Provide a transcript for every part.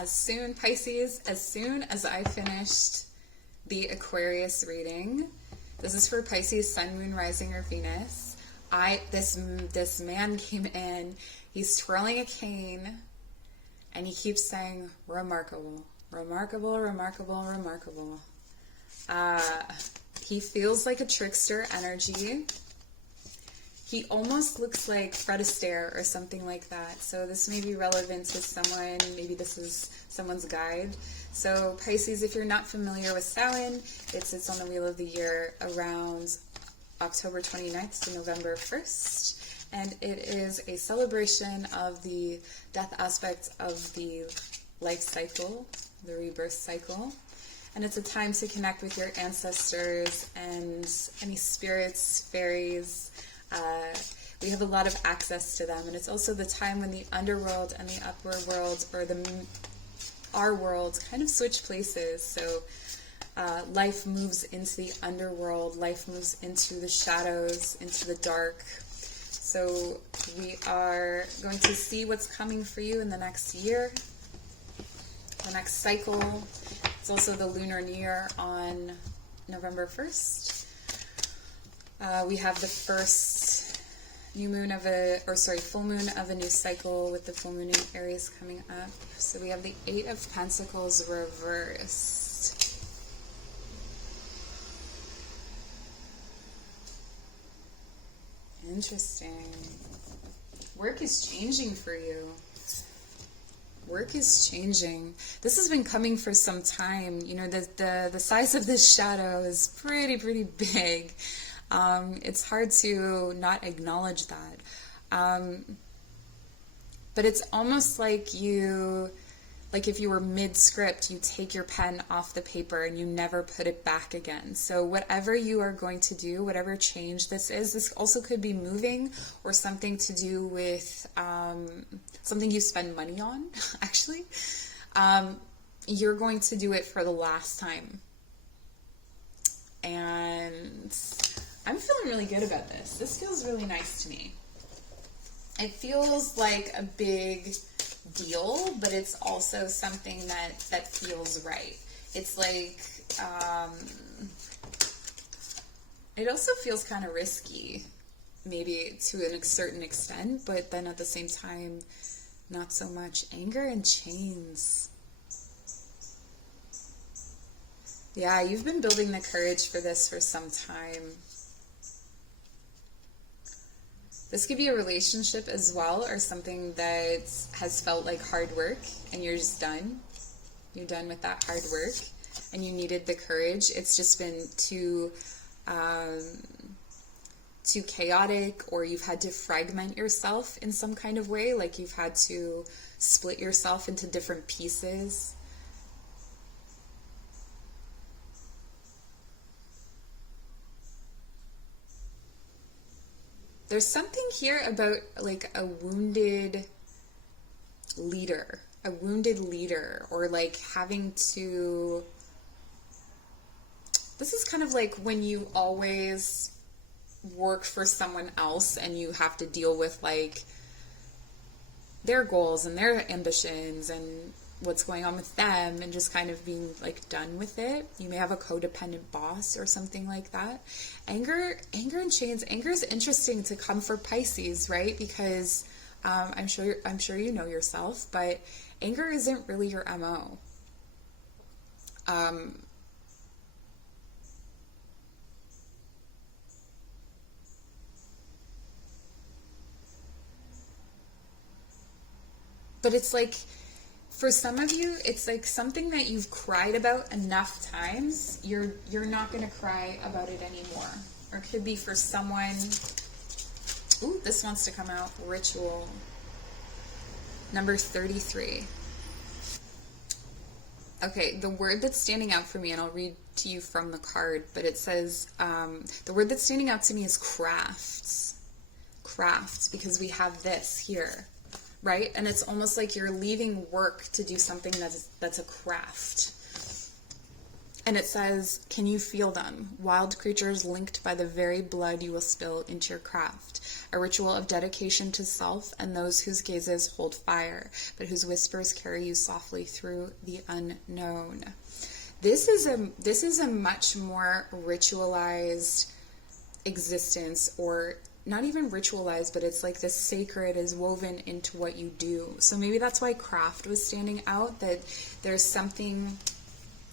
Pisces, as soon as I finished the Aquarius reading. This is for Pisces Sun, Moon, Rising, or Venus. This man came in, he's twirling a cane, and he keeps saying, remarkable, remarkable, remarkable, remarkable. He feels like a trickster energy. He almost looks like Fred Astaire or something like that. So this may be relevant to someone. Maybe this is someone's guide. So Pisces, if you're not familiar with Samhain, it sits on the wheel of the year around October 29th to November 1st. And it is a celebration of the death aspect of the life cycle, the rebirth cycle. And it's a time to connect with your ancestors and any spirits, fairies. We have a lot of access to them, and it's also the time when the underworld and the upper world, or our world, kind of switch places. So life moves into the underworld, life moves into the shadows, into the dark. So we are going to see what's coming for you in the next year, the next cycle. It's also the Lunar New Year on November 1st. We have the first full moon of a new cycle with the full moon in Aries coming up. So we have the Eight of Pentacles reversed. Interesting. Work is changing for you. Work is changing. This has been coming for some time. You know, the size of this shadow is pretty big. It's hard to not acknowledge that. But it's almost like if you were mid-script, you take your pen off the paper and you never put it back again. So whatever you are going to do, whatever change this is, this also could be moving or something to do with something you spend money on, actually. You're going to do it for the last time. And I'm feeling really good about this. This feels really nice to me. It feels like a big deal, but it's also something that feels right. It's like, it also feels kind of risky, maybe to a certain extent, but then at the same time, not so much. Anger and chains. Yeah, you've been building the courage for this for some time. This could be a relationship as well, or something that has felt like hard work and you're just done. You're done with that hard work and you needed the courage. It's just been too chaotic, or you've had to fragment yourself in some kind of way, like you've had to split yourself into different pieces. There's something here about like a wounded leader, or like having to, this is kind of like when you always work for someone else and you have to deal with like their goals and their ambitions and what's going on with them, and just kind of being like done with it. You may have a codependent boss or something like that. Anger and chains. Anger is interesting to come for Pisces, right? Because I'm sure you know yourself, but anger isn't really your MO. But it's like, for some of you, it's like something that you've cried about enough times, you're not going to cry about it anymore. Or it could be for someone, ooh, this wants to come out, ritual. Number 33. Okay, the word that's standing out for me, and I'll read to you from the card, but it says, the word that's standing out to me is crafts. Crafts, because we have this here. Right? And it's almost like you're leaving work to do something that's a craft. And it says, can you feel them? Wild creatures linked by the very blood you will spill into your craft. A ritual of dedication to self and those whose gazes hold fire, but whose whispers carry you softly through the unknown. This is a much more ritualized existence, or not even ritualized, but it's like this sacred is woven into what you do. So maybe that's why craft was standing out, that there's something,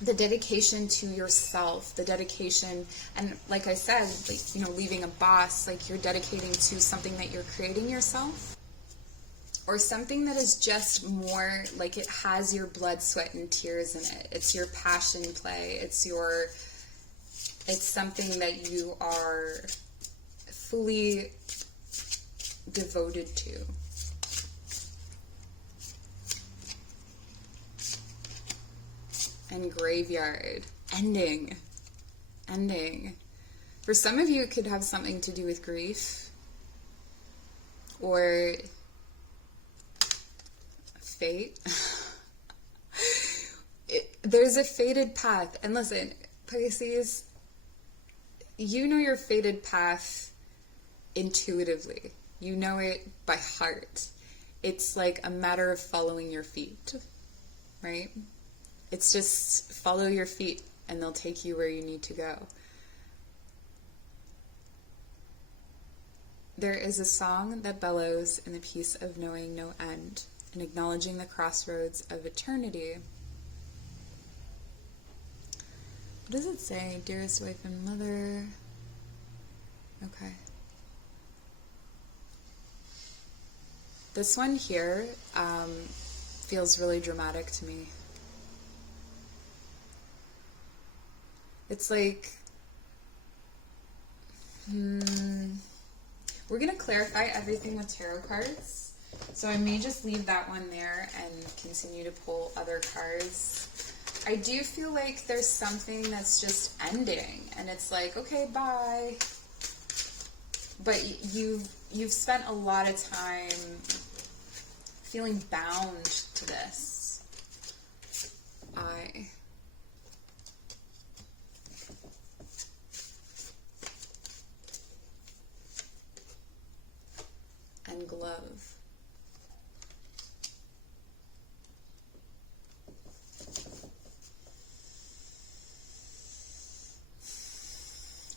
the dedication to yourself, the dedication, and like I said, like, you know, leaving a boss, like you're dedicating to something that you're creating yourself, or something that is just more like it has your blood, sweat, and tears in it. It's your passion play. It's something that you are fully devoted to. And graveyard. Ending. For some of you, it could have something to do with grief. Or fate. There's a fated path. And listen, Pisces, you know your fated path intuitively. You know it by heart. It's like a matter of following your feet, right? It's just follow your feet and they'll take you where you need to go. There is a song that bellows in the peace of knowing no end and acknowledging the crossroads of eternity. What does it say? Dearest wife and mother. Okay. This one here feels really dramatic to me. It's like, we're going to clarify everything with tarot cards. So I may just leave that one there and continue to pull other cards. I do feel like there's something that's just ending. And it's like, okay, bye. But you've spent a lot of time feeling bound to this. And glove.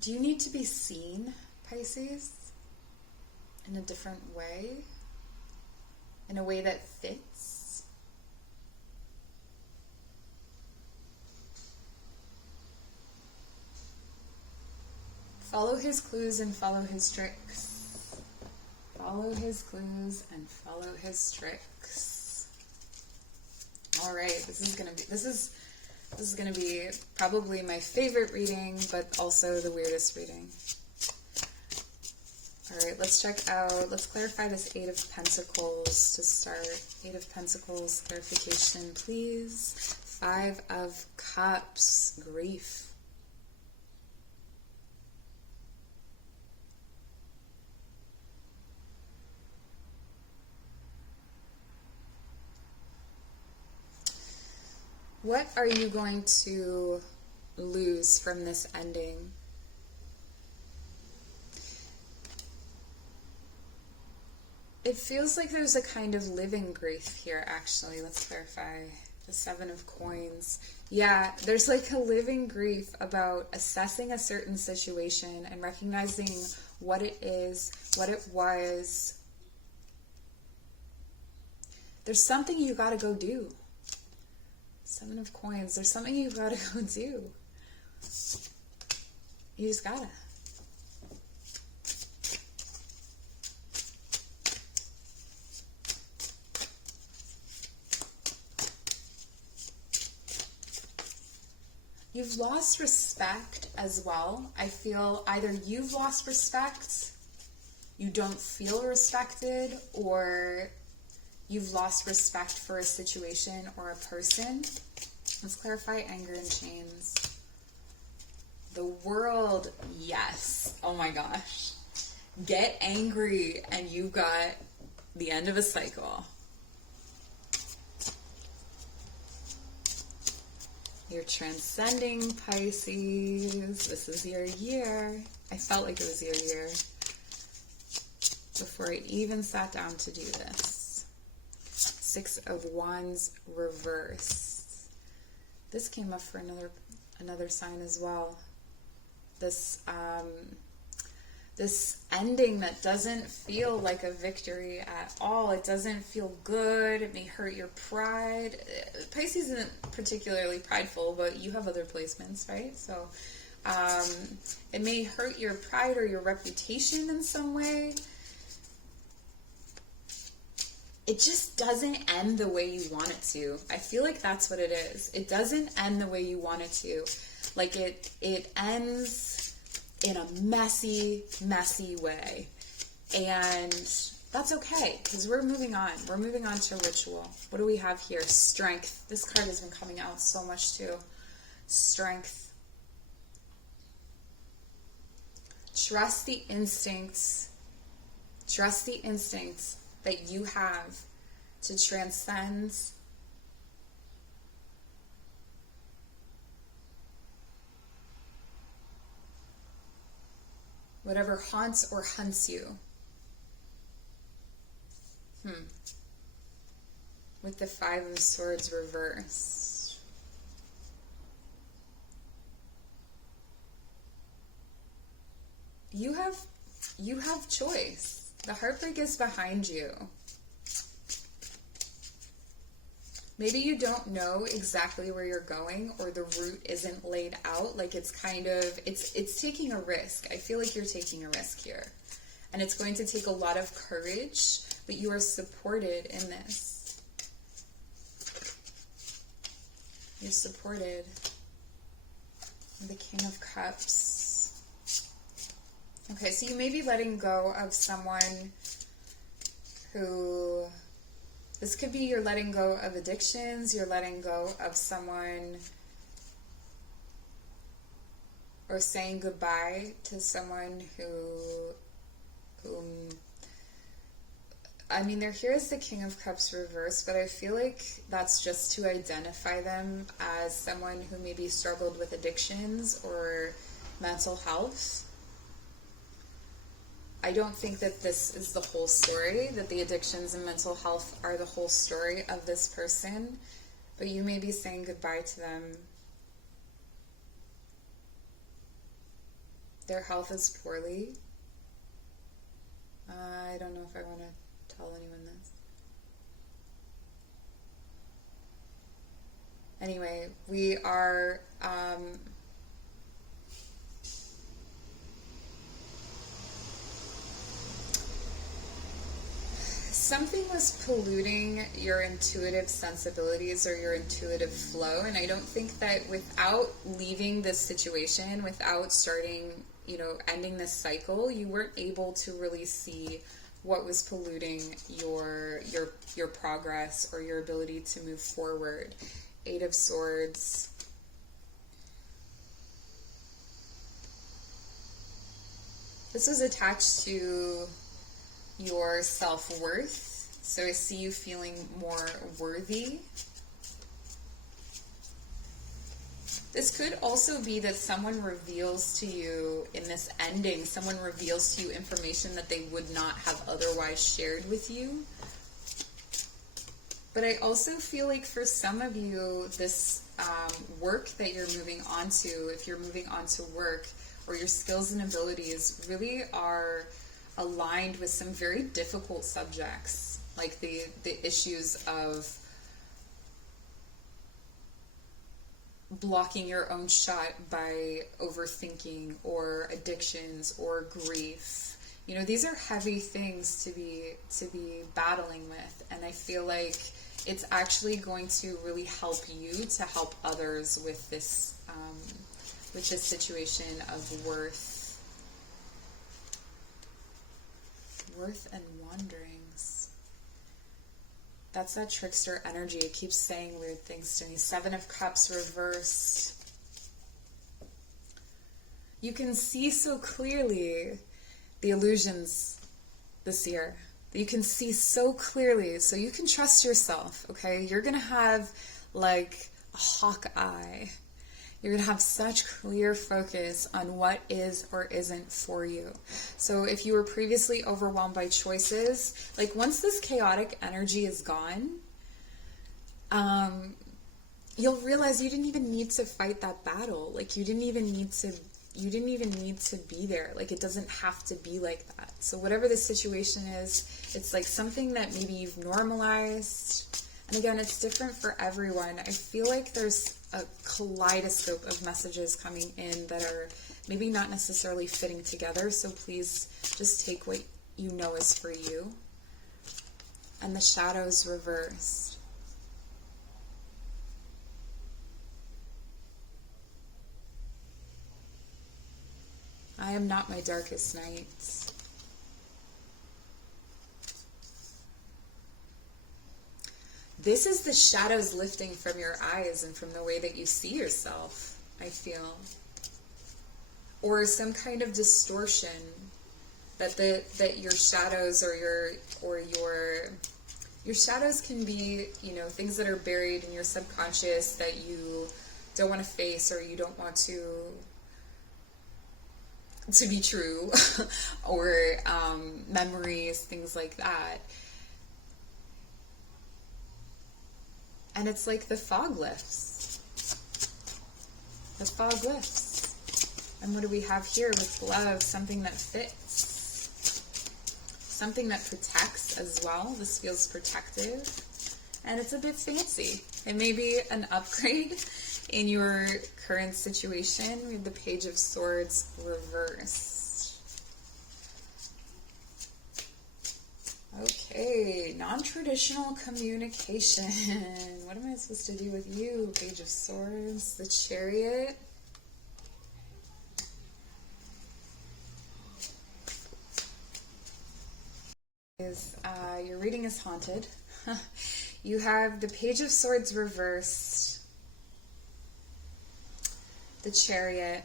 Do you need to be seen, Pisces, in a different way? In a way that fits? Follow his clues and follow his tricks. Follow his clues and follow his tricks. All right, this is gonna be probably my favorite reading, but also the weirdest reading. All right, let's clarify this Eight of Pentacles to start. Eight of Pentacles, clarification, please. Five of Cups, grief. What are you going to lose from this ending? It feels like there's a kind of living grief here, actually. Let's clarify. The Seven of Coins. Yeah, there's like a living grief about assessing a certain situation and recognizing what it is, what it was. There's something you gotta go do. Seven of Coins. There's something you've got to go do. You just gotta. You've lost respect as well. I feel either you've lost respect, you don't feel respected, or you've lost respect for a situation or a person. Let's clarify anger and chains. The World, yes. Oh my gosh. Get angry and you've got the end of a cycle. You're transcending, Pisces. This is your year. I felt like it was your year before I even sat down to do this. 6 of Wands reverse. This came up for another sign as well. This ending that doesn't feel like a victory at all. It doesn't feel good. It may hurt your pride. Pisces isn't particularly prideful, but you have other placements, right? So it may hurt your pride or your reputation in some way. It just doesn't end the way you want it to. I feel like that's what it is. It doesn't end the way you want it to. Like it ends in a messy, messy way. And that's okay, because we're moving on. We're moving on to ritual. What do we have here? Strength. This card has been coming out so much too. Strength. Trust the instincts. Trust the instincts that you have to transcend whatever haunts or hunts you. With the 5 of Swords reversed. You have choice. The heartbreak is behind you. Maybe you don't know exactly where you're going, or the route isn't laid out. Like it's taking a risk. I feel like you're taking a risk here. And it's going to take a lot of courage, but you are supported in this. You're supported. The King of Cups. Okay, so you may be letting go of someone who... This could be you're letting go of addictions, you're letting go of someone, or saying goodbye to someone I mean, here is the King of Cups reversed, but I feel like that's just to identify them as someone who maybe struggled with addictions or mental health. I don't think that this is the whole story, that the addictions and mental health are the whole story of this person, but you may be saying goodbye to them. Their health is poorly. I don't know if I want to tell anyone this. Anyway, we are... something was polluting your intuitive sensibilities or your intuitive flow, and I don't think that without leaving this situation, without starting, ending this cycle, you weren't able to really see what was polluting your progress or your ability to move forward. 8 of Swords. This was attached to your self-worth. So I see you feeling more worthy. This could also be that someone reveals to you in this ending, someone reveals to you information that they would not have otherwise shared with you. But I also feel like for some of you, this work that you're moving on to, if you're moving on to work, or your skills and abilities really are aligned with some very difficult subjects, like the issues of blocking your own shot by overthinking, or addictions, or grief. These are heavy things to be battling with, and I feel like it's actually going to really help you to help others with this situation of worth and wanderings. That's that trickster energy. It keeps saying weird things to me. 7 of Cups reversed. You can see so clearly the illusions this year. You can see so clearly, so you can trust yourself, okay? You're going to have, a hawk eye. You're going to have such clear focus on what is or isn't for you. So if you were previously overwhelmed by choices, like once this chaotic energy is gone, you'll realize you didn't even need to fight that battle. Like you didn't even need to be there. Like it doesn't have to be like that. So whatever the situation is, it's like something that maybe you've normalized. And again, it's different for everyone. I feel like there's a kaleidoscope of messages coming in that are maybe not necessarily fitting together. So please just take what you know is for you. And the shadows reversed. I am not my darkest nights. This is the shadows lifting from your eyes and from the way that you see yourself, I feel. Or some kind of distortion that your shadows or your shadows can be, you know, things that are buried in your subconscious that you don't want to face or you don't want to be true, or memories, things like that. And it's like the fog lifts. The fog lifts. And what do we have here with love? Something that fits. Something that protects as well. This feels protective. And it's a bit fancy. It may be an upgrade in your current situation. We have the Page of Swords reversed. Okay, non-traditional communication. What am I supposed to do with you? Page of Swords, the Chariot. Your reading is haunted. You have the Page of Swords reversed, the Chariot,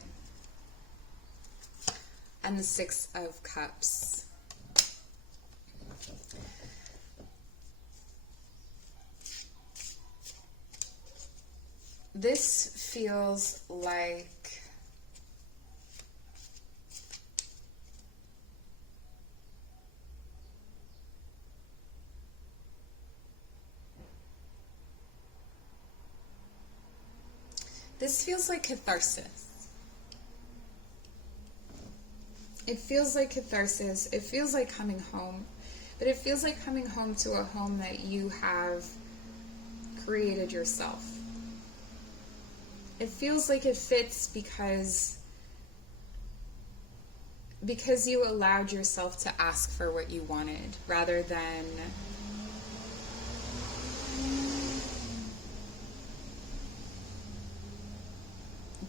and the Six of Cups. This feels like catharsis. It feels like catharsis. It feels like coming home. But it feels like coming home to a home that you have created yourself. It feels like it fits because you allowed yourself to ask for what you wanted rather than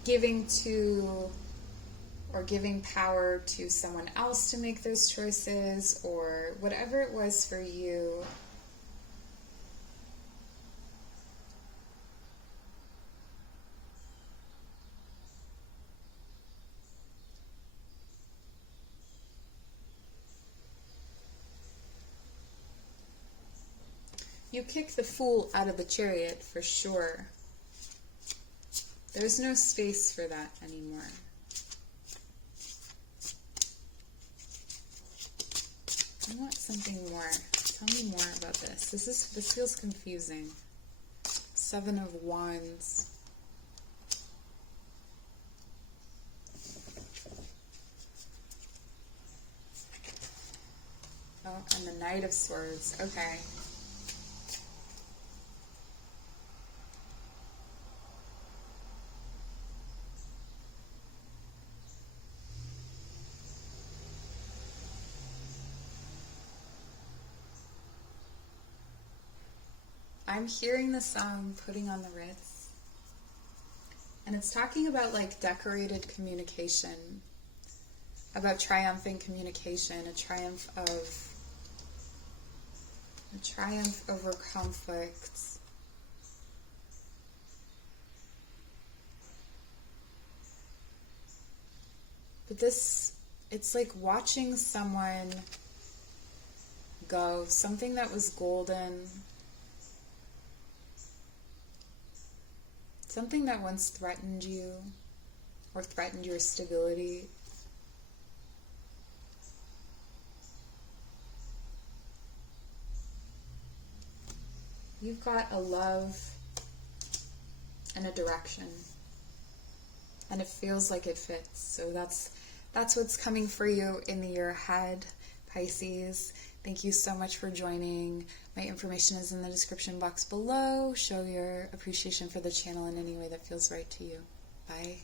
giving power to someone else to make those choices, or whatever it was for you. You kick the Fool out of the Chariot for sure. There's no space for that anymore. I want something more. Tell me more about this. This feels confusing. Seven of Wands. Oh, and the Knight of Swords. Okay. I'm hearing the song Putting on the Ritz, and it's talking about like decorated communication, about triumphant communication, a triumph over conflicts. But it's like watching someone go, something that was golden, Something that once threatened you or threatened your stability. You've got a love and a direction, and it feels like it fits. So that's what's coming for you in the year ahead, Pisces. Thank you so much for joining. My information is in the description box below. Show your appreciation for the channel in any way that feels right to you. Bye.